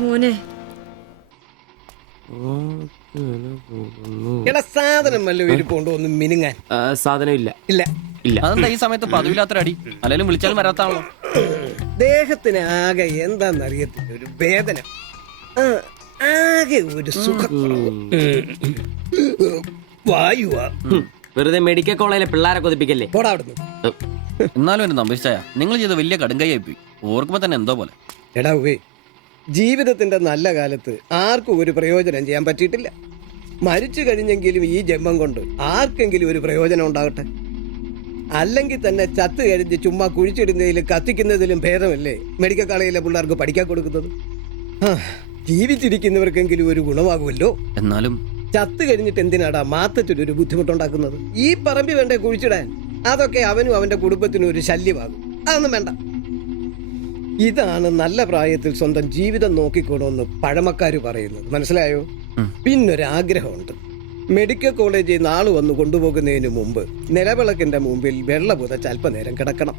മോനെ സാധനം വല്ല ഇരിപ്പുണ്ടോ ഒന്നും മിനുങ്ങാൻ? സാധനം ഇല്ല. ഇല്ല ഇല്ല. അതെന്താ ഈ സമയത്ത് പതിവില്ലാത്ത അടി? അല്ലെങ്കിലും വിളിച്ചാലും വരാത്താണല്ലോ. ദേഹത്തിന് ആകെ എന്താന്നറിയത്തില്ല, ഒരു വേദന, ആകെ ഒരു സുഖം. വായുവാ. വെറുതെ മെഡിക്കൽ കോളേജിലെ പിള്ളേരെ കൊതിപ്പിക്കല്ലേ. പോടാ അവിടുന്ന്. എന്നാലും എന്നെ നമ്പിച്ചായ നിങ്ങൾ ചെയ്ത വലിയ കടുങ്കയായി പോയി. ഓർക്കുമ്പോ തന്നെ എന്തോ പോലെ. എടാ ഉവേ, ജീവിതത്തിന്റെ നല്ല കാലത്ത് ആർക്കും ഒരു പ്രയോജനം ചെയ്യാൻ പറ്റിയിട്ടില്ല. മരിച്ചു കഴിഞ്ഞെങ്കിലും ഈ ജന്മം കൊണ്ട് ആർക്കെങ്കിലും ഒരു പ്രയോജനം ഉണ്ടാകട്ടെ. അല്ലെങ്കിൽ തന്നെ ചത്ത് കഴിഞ്ഞ് ചുമ്മാ കുഴിച്ചിടുന്നതിലും കത്തിക്കുന്നതിലും ഭേദമല്ലേ മെഡിക്കൽ കോളേജിലെ പിള്ളേർക്ക് പഠിക്കാൻ കൊടുക്കുന്നത്? ജീവിച്ചിരിക്കുന്നവർക്കെങ്കിലും ഒരു ഗുണമാകുമല്ലോ. എന്നാലും ചത്ത് കഴിഞ്ഞിട്ട് എന്തിനാടാ മാത്തച്ചൊരു ബുദ്ധിമുട്ടുണ്ടാക്കുന്നത്? ഈ പറമ്പി വേണ്ടേ കുഴിച്ചിടാൻ? അതൊക്കെ അവനും അവന്റെ കുടുംബത്തിനും ഒരു ശല്യമാകും. അതൊന്നും വേണ്ട. ഇതാണ് നല്ല പ്രായത്തിൽ സ്വന്തം ജീവിതം നോക്കിക്കോണമെന്ന് പഴമക്കാര് പറയുന്നത്, മനസ്സിലായോ? പിന്നൊരാഗ്രഹമുണ്ട്. മെഡിക്കൽ കോളേജിൽ നാള് വന്ന് കൊണ്ടുപോകുന്നതിന് മുമ്പ് നിലവിളക്കിന്റെ മുമ്പിൽ വെള്ള പുതച്ച് അല്പനേരം കിടക്കണം.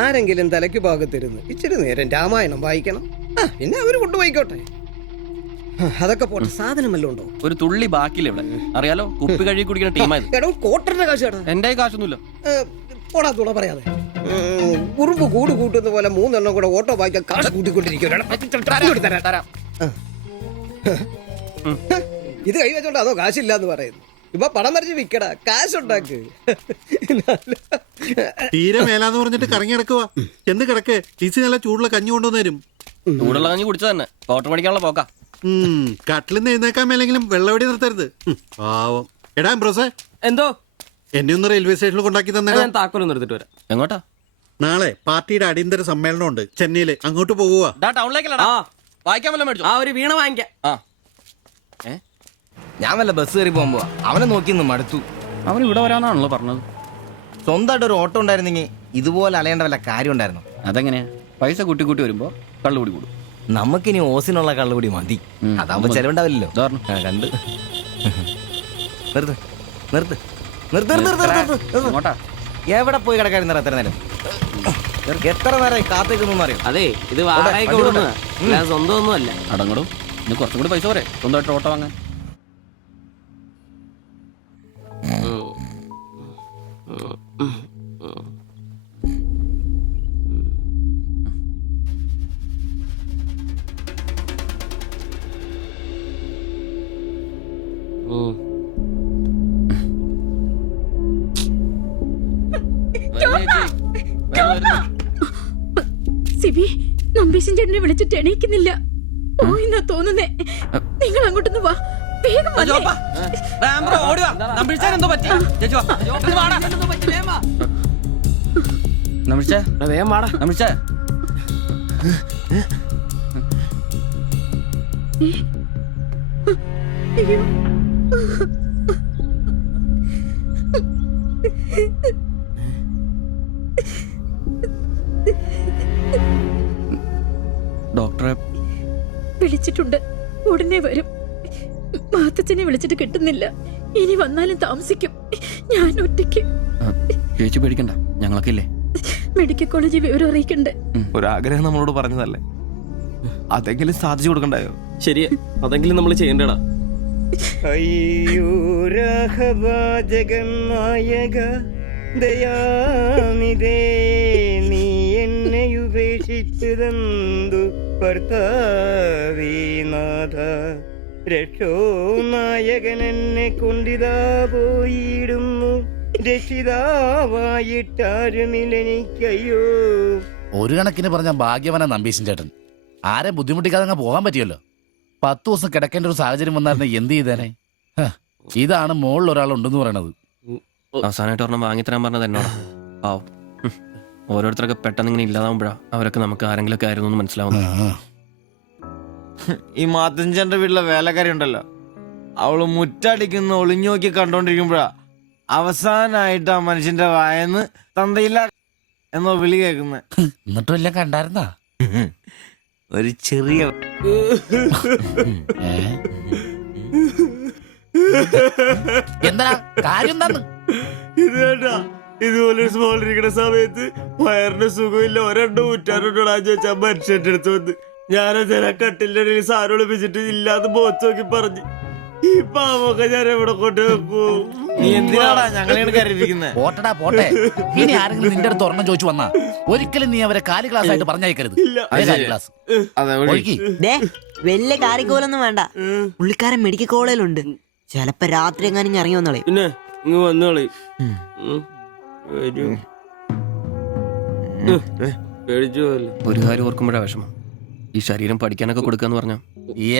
ആരെങ്കിലും തലയ്ക്ക് ഭാഗത്തിരുന്ന് ഇച്ചിരി നേരം രാമായണം വായിക്കണം. പിന്നെ അവര് കൊണ്ടുപോയിക്കോട്ടെ. അതൊക്കെ പോട്ടെ, സാധനമല്ലോ ഉണ്ടോ? ഒരു തുള്ളി ബാക്കിയില്ല ഇവിടെ. അറിയാലോ, കുപ്പി കഴുകി കുടിക്കുന്ന ടീമായത്. എടോ, കോട്ടറിന്റെ കാശ് കേട്ടാ. എന്റെ കാശൊന്നുമില്ല. പോടാ തുണ പറയാതെ. ഉറുമ്പ് കൂട് കൂട്ടുന്ന പോലെ 3 എണ്ണം കൂടെ ഓട്ടോ വായിക്കാൻ കാശ് കൂട്ടിക്കൊണ്ടിരിക്കും. ഇത് കൈവച്ചോണ്ട് അതോ കാശില്ല എന്ന് പറയുന്നു. ഇപ്പൊ പണം വരച്ച് വിക്കടാ, കാശുണ്ടാക്ക്. തീരെ മേലാന്ന് പറഞ്ഞിട്ട് കറങ്ങി കിടക്കുക. എന്ന് കിടക്ക്, ടീച്ചർ നല്ല ചൂടുള്ള കഞ്ഞി കൊണ്ടുവന്ന് തരും. ചൂടുള്ള കഞ്ഞി കുടിച്ചു തന്നെ ഓട്ടം പഠിക്കാനുള്ള പോക്കാ. കട്ടിലിന്ന് എഴുന്നേക്കാൻ മേലെങ്കിലും വെള്ളവടി നിർത്തരുത്. പാവം. എടാ ബ്രോസേ, എന്തോ എന്നെ ഒന്ന് റെയിൽവേ സ്റ്റേഷനിൽ കൊണ്ടാക്കി തന്നെ. ഞാൻ താക്കോലൊന്നും എടുത്തിട്ട് വരാം. എങ്ങോട്ടാ? നാളെ പാർട്ടിയുടെ അടിയന്തര സമ്മേളനം ഉണ്ട് ചെന്നൈയില്. അങ്ങോട്ട് പോകുക. ടൗണിലേക്കല്ലടാ. വായിക്കാൻ വല്ല മേടിച്ചു. ഒരു വീണ വാങ്ങിക്കാം. ഞാൻ വല്ല ബസ് കയറി പോകുമ്പോ അവനെ നോക്കിന്ന് മടുത്തു. അവൻ ഇവിടെ വരാന്നാണല്ലോ പറഞ്ഞത്. സ്വന്തമായിട്ട് ഒരു ഓട്ടോ ഉണ്ടായിരുന്നെങ്കിൽ ഇതുപോലെ അലയേണ്ട വല്ല കാര്യം ഉണ്ടായിരുന്നു. അതെങ്ങനെയാ? പൈസ കൂട്ടി കൂട്ടി വരുമ്പോ കള്ളുകൂടി കൂടും. നമുക്കിനി ഓസിനുള്ള കള്ളുകൂടി മതി. അതാവുമ്പോ ചെലവുണ്ടാവില്ലല്ലോ. കണ്ട് നിർത്ത് നിർത്ത് നിർത്ത് നിർത്ത്. എവിടെ പോയി കിടക്കായിരുന്നു എത്ര നേരം? എത്ര നേരം കാത്തേക്കൊന്നും അറിയാം. അതെ, ഇത് വാടകയ്ക്ക് കൊടുക്കുന്നതാ, സ്വന്തം ഒന്നും അല്ല. അടങ്ങടും. ഇനി കുറച്ചും കൂടി പൈസ പോരെ സ്വന്തമായിട്ട് ഓട്ടോ വാങ്ങാൻ. സിബി, നമ്പീശൻ ചേട്ടനെ വിളിച്ചിട്ട് എണീക്കുന്നില്ല. പോയിന്നാ തോന്നുന്നേ. നിങ്ങൾ അങ്ങോട്ടൊന്ന് വാ, വേഗം വന്നേ. വേഗം വാടാ. അയ്യോ, ഡോക്ടറെ വിളിച്ചിട്ടുണ്ട്, ഉടനെ വരും. മാത്തച്ഛനെ വിളിച്ചിട്ട് കിട്ടുന്നില്ല. ഇനി വന്നാലും താമസിക്കും. ഞാൻ ഒറ്റയ്ക്ക്. ചേച്ചി പേടിക്കണ്ട, ഞങ്ങളൊക്കെ ഇല്ലേ. മെഡിക്കൽ കോളേജിൽ വിവരം അറിയിക്കണ്ടേ? ഒരാഗ്രഹം നമ്മളോട് പറഞ്ഞതല്ലേ, അതെങ്കിലും സാധിച്ചു കൊടുക്കണ്ടായോ? ശരിയാ, അതെങ്കിലും നമ്മൾ ചെയ്യണ്ടടാ. അയ്യോ രാഘവാ ജഗന്നായക ദയാനിധേ, നീ എന്നെ ഉപേക്ഷിച്ചതെന്തു ഭർത്താവീനാഥ. രക്ഷോ നായകൻ എന്നെ കൊണ്ടിതാ പോയിടുന്നു, രക്ഷിതാവായിട്ടാരുമില്ലെനിക്കയ്യോ. ഒരു കണക്കിന് പറഞ്ഞ ഭാഗ്യവനാ നമ്പീശൻ ചേട്ടൻ. ആരെ ബുദ്ധിമുട്ടിക്കാതെ അങ്ങ് പോകാൻ പറ്റിയല്ലോ. 10 ദിവസം കിടക്കേണ്ട ഒരു സാഹചര്യം വന്നായിരുന്നു എന്ത് ചെയ്തേനെ? ഇതാണ് മുകളിൽ ഒരാളുണ്ടെന്ന് പറയണത്. അവസാനമായിട്ട് ഒരെണ്ണം വാങ്ങിത്തരാൻ പറഞ്ഞത് എന്നോടാ. പാവം. ഓരോരുത്തരൊക്കെ പെട്ടെന്ന് ഇങ്ങനെ ഇല്ലാതാവുമ്പോഴാ അവരൊക്കെ നമുക്ക് ആരെങ്കിലൊക്കെ ആയിരുന്നു എന്ന് മനസ്സിലാവുന്നു. ഈ മാത്തഞ്ചന്റെ വീട്ടിലെ വേലക്കാരി ഉണ്ടല്ലോ, അവള് മുറ്റടിക്കുന്ന ഒളിഞ്ഞു നോക്കി കണ്ടോണ്ടിരിക്കുമ്പോഴാ അവസാനായിട്ട് ആ മനുഷ്യന്റെ വായന്ന് തന്തയില്ല എന്നോ വിളി കേൾക്കുന്നത്. എന്നിട്ടും എല്ലാം കണ്ടായിരുന്നാ? ഒരു ചെറിയ എന്താ കാര്യം? എന്താന്ന് ഇതേട്ടാ, ഇതുപോലെ സ്മോൾ ഇരിക്കുന്ന സമയത്ത് വയറിന് സുഖമില്ല ഒരെണ്ണം ഊറ്റാറുണ്ടോടാന്ന് ചോദിച്ചാൽ മനുഷ്യന്റെ അടുത്ത് വന്ന് ഞാനതിനെ കട്ടിലിന്റെ ഇടയിൽ സാരം ഒളിപ്പിച്ചിട്ട് ഇല്ലാതെ ബോത്ത് നോക്കി പറഞ്ഞു ഈ പാവൊക്കെ ഞാൻ എവിടെ കൊണ്ട് വെക്കൂ. നീ എന്തിനാടാ ഞങ്ങളെയാണ് കരുതിയിരിക്കുന്നത്? പോട്ടടാ പോട്ടെ. ഇനി ആരെങ്കിലും നിന്റെ അടുത്ത് ഒരെണ്ണം ചോദിച്ചു വന്നാ ഒരിക്കലും നീ അവരെ കാലി ക്ലാസ് ആയിട്ട് പറഞ്ഞയക്കരുത്. ക്ലാസ് അതെ ഒഴുക്കി. ദേ വലിയ കാറിക്കോലൊന്നും വേണ്ട. പുള്ളിക്കാരൻ മെഡിക്കൽ കോളേജിലുണ്ട്. ചിലപ്പോ രാത്രി എങ്ങാനും ഇറങ്ങി വന്നോളെ. പിന്നെ ഇങ്ങ് വന്നോളി. പേടിച്ചു പോയല്ലേ. ഒരു കാര്യം ഓർക്കുമ്പോഴാ വിഷമം. ഈ ശരീരം പഠിക്കാനൊക്കെ കൊടുക്കാന്ന് പറഞ്ഞാ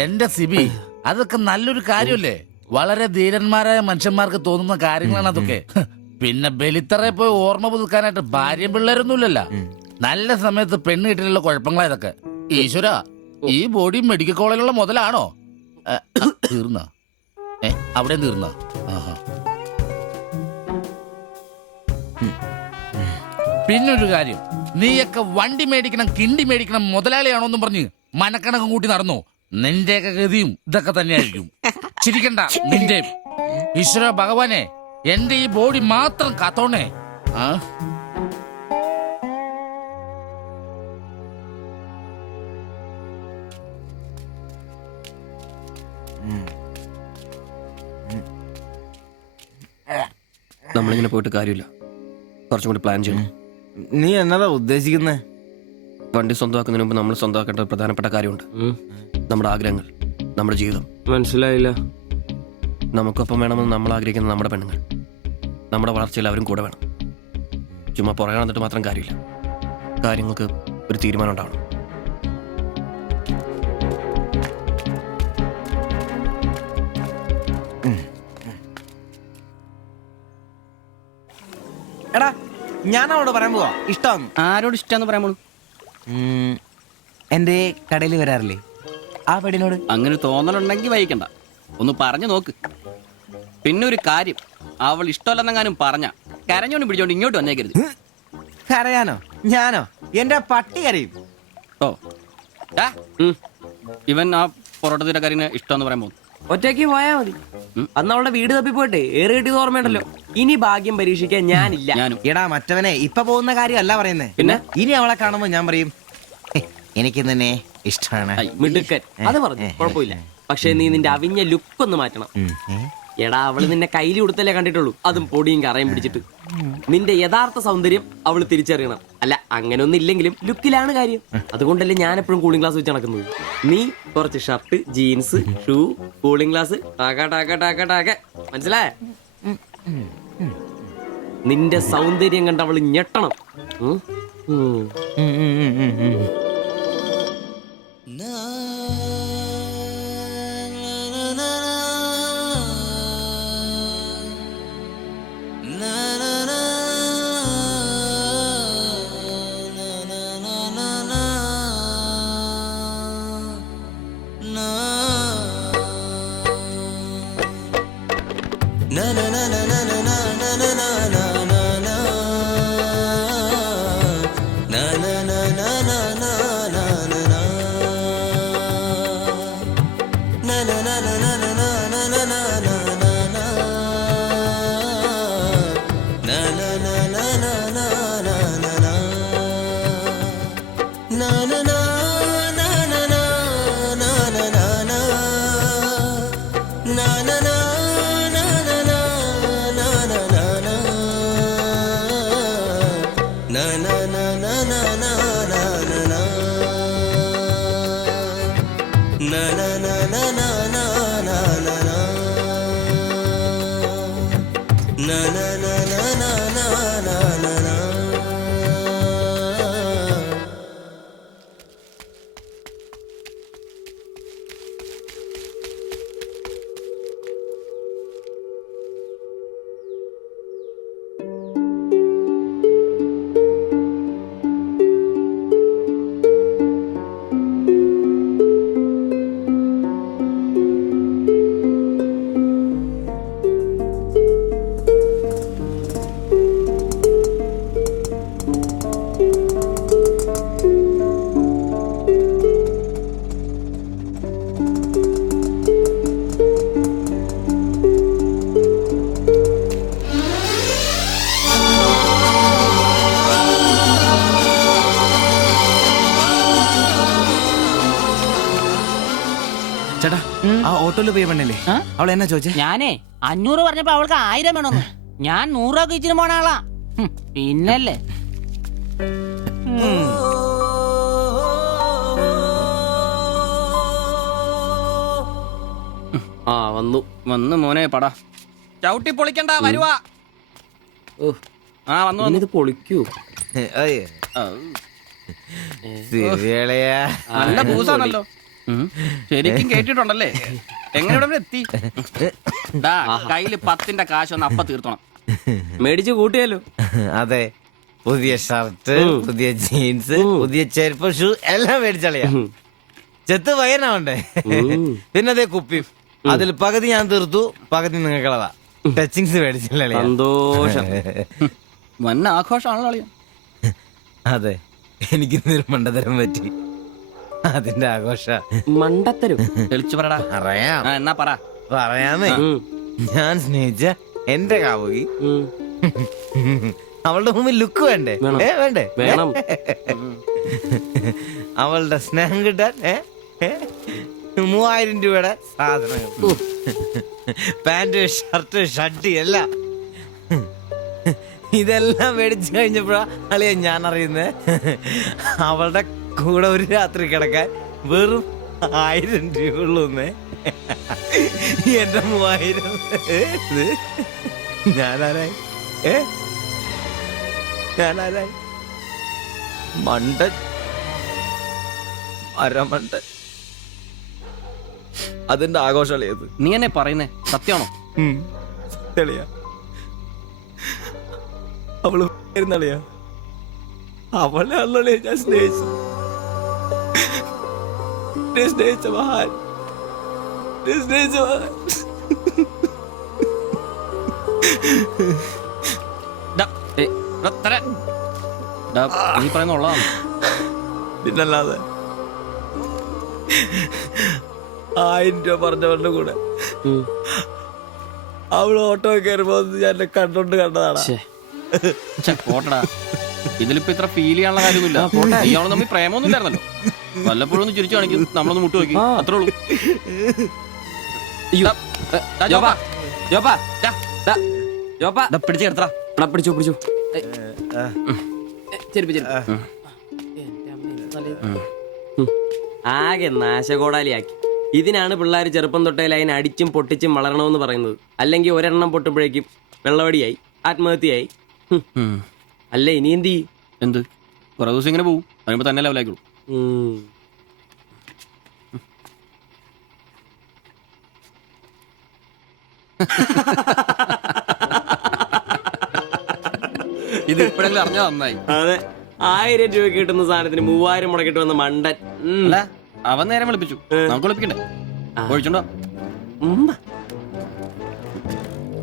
എന്റെ സിബി, അതൊക്കെ നല്ലൊരു കാര്യമല്ലേ? വളരെ ധീരന്മാരായ മനുഷ്യന്മാർക്ക് തോന്നുന്ന കാര്യങ്ങളാണ് അതൊക്കെ. പിന്നെ ബലിത്തറയെ പോയി ഓർമ്മ പുതുക്കാനായിട്ട് ഭാര്യയും പിള്ളേരൊന്നുമില്ലല്ലോ. നല്ല സമയത്ത് പെണ്ണ് കിട്ടിയുള്ള കുഴപ്പങ്ങളാ ഇതൊക്കെ. ഈശ്വര, ഈ ബോഡി മെഡിക്കൽ കോളേജിലുള്ള മുതലാണോ? തീർന്ന അവിടെ തീർന്ന. പിന്നൊരു കാര്യം, നീയൊക്കെ വണ്ടി മേടിക്കണം, കിണ്ടി മേടിക്കണം, മുതലാളിയാണോന്നും പറഞ്ഞ് മനക്കണക്കും കൂട്ടി നടന്നു. നിന്റെയൊക്കെ ഗതിയും ഇതൊക്കെ തന്നെയായിരിക്കും. ചിരിക്കണ്ട നിന്റെ. ഈശ്വര ഭഗവാനെ, എന്റെ ഈ ബോഡി മാത്രം കാത്തോണേ. നമ്മളിങ്ങനെ പോയിട്ട് കാര്യമില്ല. കുറച്ചും കൂടി പ്ലാൻ ചെയ്യണം. നീ എന്നതാ ഉദ്ദേശിക്കുന്നേ? വണ്ടി സ്വന്തമാക്കുന്നതിന് മുമ്പ് നമ്മൾ സ്വന്തമാക്കേണ്ട ഒരു പ്രധാനപ്പെട്ട കാര്യമുണ്ട്. നമ്മുടെ ആഗ്രഹങ്ങൾ, നമ്മുടെ ജീവിതം. മനസ്സിലായില്ല. നമുക്കൊപ്പം വേണമെന്ന് നമ്മൾ ആഗ്രഹിക്കുന്ന നമ്മുടെ പെണ്ണുങ്ങൾ. നമ്മുടെ വളർച്ചയിൽ അവരും കൂടെ വേണം. ചുമ്മാ പുറകെ നടന്നിട്ട് മാത്രം കാര്യമില്ല. കാര്യങ്ങൾക്ക് ഒരു തീരുമാനം ഉണ്ടാവണം. എടാ ഞാൻ അവളോട് പറയാൻ പോവാ ഇഷ്ടം. ആരോട് ഇഷ്ടാന്ന് പറയാൻ പോണു? എന്റെ കടയിൽ വരാറില്ലേ ആ പെടിനോട്? അങ്ങനെ തോന്നലുണ്ടെങ്കിൽ വഹിക്കണ്ട, ഒന്ന് പറഞ്ഞു നോക്ക്. പിന്നെ ഒരു കാര്യം, അവൾ ഇഷ്ടമല്ലെന്നെങ്ങാനും പറഞ്ഞ കരഞ്ഞോണ്ട് പിടിച്ചോണ്ട് ഇങ്ങോട്ട് വന്നേക്കരുത്. കരയാനോ? ഞാനോ? എന്റെ പട്ടി കരയും. ഓ ഇവൻ ആ പൊറോട്ട തീരക്കാരിനെ ഇഷ്ടമെന്ന് പറയാൻ പോകുന്നു. ഒറ്റയ്ക്ക് പോയാ മതി. അന്ന് അവളുടെ വീട് തപ്പി പോട്ടെ. ഏറെ കിട്ടിയത് ഓർമ്മയുണ്ടല്ലോ. ഇനി ഭാഗ്യം പരീക്ഷിക്കാൻ ഞാനില്ല. ഞാനും. എടാ മറ്റവനെ ഇപ്പൊ പോകുന്ന കാര്യമല്ല പറയുന്നേ. പിന്നെ ഇനി അവളെ കാണുമ്പോ ഞാൻ പറയും എനിക്ക് തന്നെ ഇഷ്ടമാണ്. മിടുക്കൻ. അത് പറഞ്ഞു കുഴപ്പമില്ല. പക്ഷെ നീ നിന്റെ അവിഞ്ഞ ലുക്ക് ഒന്ന് മാറ്റണം. എടാ അവള് നിന്നെ കയ്യിൽ കൊടുത്തല്ലേ കണ്ടിട്ടുള്ളൂ, അതും പൊടിയും കറയും പിടിച്ചിട്ട്. നിന്റെ യഥാർത്ഥ സൗന്ദര്യം അവള് തിരിച്ചറിയണം. അല്ല അങ്ങനെ ഒന്നും ഇല്ലെങ്കിലും ലുക്കിലാണ് കാര്യം. അതുകൊണ്ടല്ലേ ഞാൻ എപ്പോഴും കൂളിംഗ് ഗ്ലാസ് വെച്ച് നടക്കുന്നത്. നീ കുറച്ച് shirt, jeans, shoe, cooling glass, മനസ്സിലായ? നിന്റെ സൗന്ദര്യം കണ്ട് അവള് ഞെട്ടണം. ചേട്ടാ ആ ഓട്ടോയിൽ പോയ പെണ്ണല്ലേ അവൾ എന്നാ ചോദിച്ചേ? ഞാനേ 500 പറഞ്ഞപ്പോ അവൾക്ക് 1000 വേണമെന്ന്. ഞാൻ 100 രൂപ ഇച്ചിരി പോണ ആളാ. പിന്നല്ലേ ആ വന്നു വന്ന് മോനെ പടാ ചവിട്ടി പൊളിക്കണ്ട വരുവാ. ആ വന്നു വന്നു. ഇത് പൊളിക്കൂ. നല്ല പൂസാണല്ലോ. ശരിക്കും കേട്ടിട്ടുണ്ടല്ലേ? എങ്ങനെ ഇവിടെ വരെ എത്തി? ദാ, കയ്യില് 10ന്റെ കാശൊന്ന് അപ്പ തീർത്തണം. മേടിച്ച് കൂട്ടിയാലോ? അതെ, പുതിയ ഷർട്ട്, പുതിയ ജീൻസ്, പുതിയ ചെരുപ്പ്, ഷൂ എല്ലാം മേടിച്ചളിയാ. ചെത്ത് വയനാവണ്ടേ? പിന്നെ അതേ കുപ്പി, അതിൽ പകുതി ഞാൻ തീർത്തു, പകുതി നിങ്ങൾക്കുള്ളതാ. ടച്ചിങ്സ് മേടിച്ചില്ലേ? സന്തോഷം. വന്ന ആഘോഷമാണല്ലോ അളിയാ. അതെ, എനിക്ക് മണ്ടതരം പറ്റി, അതിന്റെ ആഘോഷ. മണ്ടത്തരും തെളിച്ചു പറടാ. അറിയാം. എന്നാ പറ. പറയാമേ, ഞാൻ സ്നേഹിച്ച എന്റെ കാമുകി അവളുടെ മുമ്പിൽ ലുക്ക് വേണ്ടേ? വേണ്ടേ? വേണം. അവളുടെ സ്നേഹം കിട്ടാൻ 3000 രൂപയുടെ സാധനങ്ങൾ, പാന്റ്, ഷർട്ട്, ഷഡ്ഡി എല്ലാം. ഇതെല്ലാം മേടിച്ചു കഴിഞ്ഞപ്പോഴാ അളിയ ഞാൻ അറിയുന്നത് അവളുടെ കൂടെ ഒരു രാത്രി കിടക്കാൻ വെറും 1000 രൂപ ഉള്ളൂന്നേ. എന്റെ 3000 ഞാനാരായി? ഞാനാരായി? മണ്ടൻ, അരമണ്ടൻ. അതിന്റെ ആഘോഷളിയത്. നീ എന്നെ പറയുന്നേ സത്യമാണോ? തെളിയാ അവള് ളിയാ അവളെ അല്ലേ ഞാൻ സ്നേഹിച്ചു. സ്നേഹിച്ച മഹാൻ, സ്നേഹിച്ച മഹാൻ. നീ പറയുന്ന ഉള്ളതാണ്. പിന്നല്ലാതെ 1000 രൂപ പറഞ്ഞവരുടെ കൂടെ അവള് ഓട്ടോ കയറുമ്പോ ഞാൻ എന്നെ കണ്ടോണ്ട് കണ്ടതാണ്. പോട്ടടാ, ഇതിലിപ്പോ ഇത്ര ഫീൽ ചെയ്യാനുള്ള കാര്യമൊന്നുമില്ല. ഇയാള് തമ്മിൽ പ്രേമൊന്നും ഇല്ലായിരുന്നല്ലോ. വല്ലപ്പോഴും ഒന്ന് ചിരിച്ചു കാണിക്കും, നമ്മളൊന്ന് മുട്ടു നോക്കി, അത്രേ ഉള്ളൂ. പിടിച്ചു കിടത്തറ, പിടിച്ചോ പിടിച്ചോ. ആകെ നാശകോടാലിയാക്കി. ഇതിനാണ് പിള്ളേർ ചെറുപ്പം തൊട്ടേ ലൈൻ അടിച്ചും പൊട്ടിച്ചും വളരണമെന്ന് പറയുന്നത്. അല്ലെങ്കിൽ ഒരെണ്ണം പൊട്ടുമ്പോഴേക്കും വെള്ളവടിയായി, ആത്മഹത്യയായി. അല്ല ഇനി എന്ത് ചെയ്യും? എന്ത് കുറെ ദിവസം ഇങ്ങനെ പോവും, പറയുമ്പോ തന്നെ ലെവലായിക്കോളൂ. ഇത് ഇപ്പോഴെങ്കിലും അറിഞ്ഞാ നന്നായി. അതെ, 1000 രൂപ കിട്ടുന്ന സാധനത്തിന് 3000 മുടക്കിട്ട് വന്ന മണ്ടൻ. അല്ല, അവൻ നേരം വിളിപ്പിച്ചു, നമുക്ക് വിളിപ്പിക്കണ്ടേ? ഒഴിച്ചുണ്ടോ?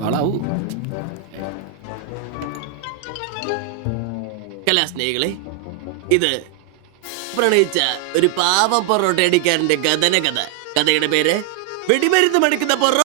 ആളാവൂ. കലാസ്നേഹികളെ, ഇത് പ്രണയിച്ച ഒരു പാവം പൊറോട്ട അടിക്കാരന്റെ കഥന കഥ. കഥയുടെ പേര് വെടിമരുന്ന് മടുക്കുന്ന പൊറോട്ട.